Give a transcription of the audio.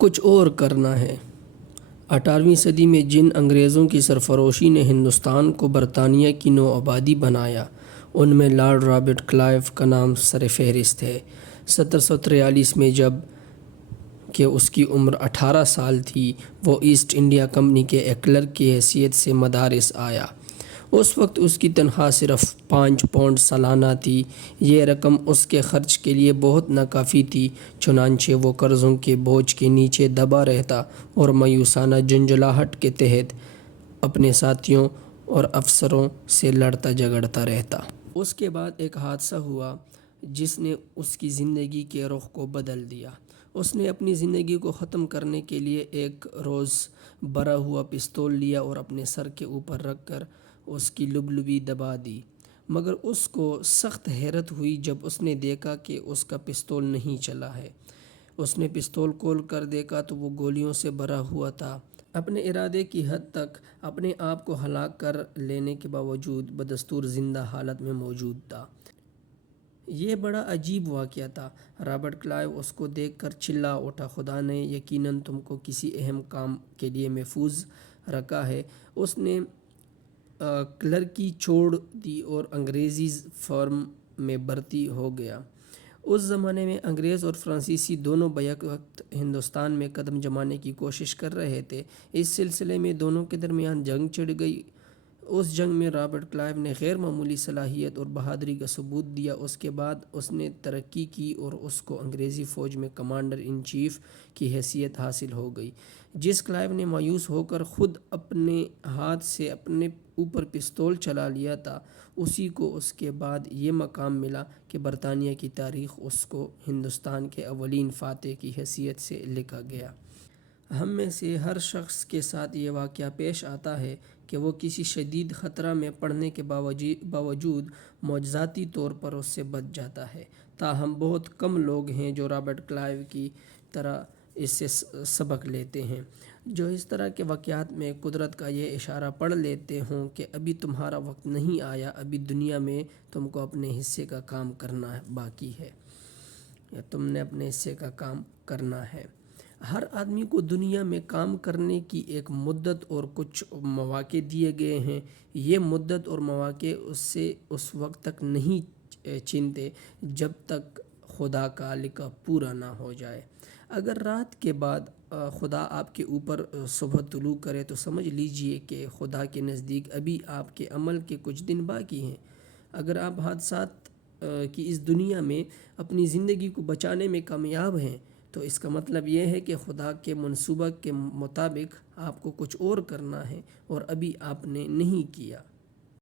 کچھ اور کرنا ہے۔ 18ویں صدی میں جن انگریزوں کی سرفروشی نے ہندوستان کو برطانیہ کی نوآبادی بنایا، ان میں لارڈ رابرٹ کلائیو کا نام سر فہرست ہے۔ 1743 میں جب کہ اس کی عمر 18 سال تھی، وہ ایسٹ انڈیا کمپنی کے ایک کلرک کی حیثیت سے مدارس آیا۔ اس وقت اس کی تنخواہ صرف 5 پاؤنڈ سالانہ تھی۔ یہ رقم اس کے خرچ کے لیے بہت ناکافی تھی، چنانچہ وہ قرضوں کے بوجھ کے نیچے دبا رہتا اور مایوسانہ جھنجھلاہٹ کے تحت اپنے ساتھیوں اور افسروں سے لڑتا جھگڑتا رہتا۔ اس کے بعد ایک حادثہ ہوا جس نے اس کی زندگی کے رخ کو بدل دیا۔ اس نے اپنی زندگی کو ختم کرنے کے لیے ایک روز بھرا ہوا پستول لیا اور اپنے سر کے اوپر رکھ کر اس کی لبلبی دبا دی، مگر اس کو سخت حیرت ہوئی جب اس نے دیکھا کہ اس کا پستول نہیں چلا ہے۔ اس نے پستول کھول کر دیکھا تو وہ گولیوں سے بھرا ہوا تھا۔ اپنے ارادے کی حد تک اپنے آپ کو ہلاک کر لینے کے باوجود بدستور زندہ حالت میں موجود تھا۔ یہ بڑا عجیب واقعہ تھا۔ رابرٹ کلائیو اس کو دیکھ کر چلا اٹھا، خدا نے یقیناً تم کو کسی اہم کام کے لیے محفوظ رکھا ہے۔ اس نے کلرکی چھوڑ دی اور انگریزی فرم میں بھرتی ہو گیا۔ اس زمانے میں انگریز اور فرانسیسی دونوں بیک وقت ہندوستان میں قدم جمانے کی کوشش کر رہے تھے۔ اس سلسلے میں دونوں کے درمیان جنگ چھڑ گئی۔ اس جنگ میں رابرٹ کلائیو نے غیر معمولی صلاحیت اور بہادری کا ثبوت دیا۔ اس کے بعد اس نے ترقی کی اور اس کو انگریزی فوج میں کمانڈر ان چیف کی حیثیت حاصل ہو گئی۔ جس کلائیو نے مایوس ہو کر خود اپنے ہاتھ سے اپنے اوپر پستول چلا لیا تھا، اسی کو اس کے بعد یہ مقام ملا کہ برطانیہ کی تاریخ اس کو ہندوستان کے اولین فاتح کی حیثیت سے لکھا گیا۔ ہم میں سے ہر شخص کے ساتھ یہ واقعہ پیش آتا ہے کہ وہ کسی شدید خطرہ میں پڑنے کے باوجود معجزاتی طور پر اس سے بچ جاتا ہے۔ تاہم بہت کم لوگ ہیں جو رابرٹ کلائیو کی طرح اس سے سبق لیتے ہیں، جو اس طرح کے واقعات میں قدرت کا یہ اشارہ پڑھ لیتے ہوں کہ ابھی تمہارا وقت نہیں آیا، ابھی دنیا میں تم کو اپنے حصے کا کام کرنا باقی ہے، یا تم نے اپنے حصے کا کام کرنا ہے۔ ہر آدمی کو دنیا میں کام کرنے کی ایک مدت اور کچھ مواقع دیے گئے ہیں۔ یہ مدت اور مواقع اس سے اس وقت تک نہیں چھنتے جب تک خدا کا لکھا پورا نہ ہو جائے۔ اگر رات کے بعد خدا آپ کے اوپر صبح طلوع کرے تو سمجھ لیجئے کہ خدا کے نزدیک ابھی آپ کے عمل کے کچھ دن باقی ہیں۔ اگر آپ حادثات کی اس دنیا میں اپنی زندگی کو بچانے میں کامیاب ہیں تو اس کا مطلب یہ ہے کہ خدا کے منصوبہ کے مطابق آپ کو کچھ اور کرنا ہے اور ابھی آپ نے نہیں کیا۔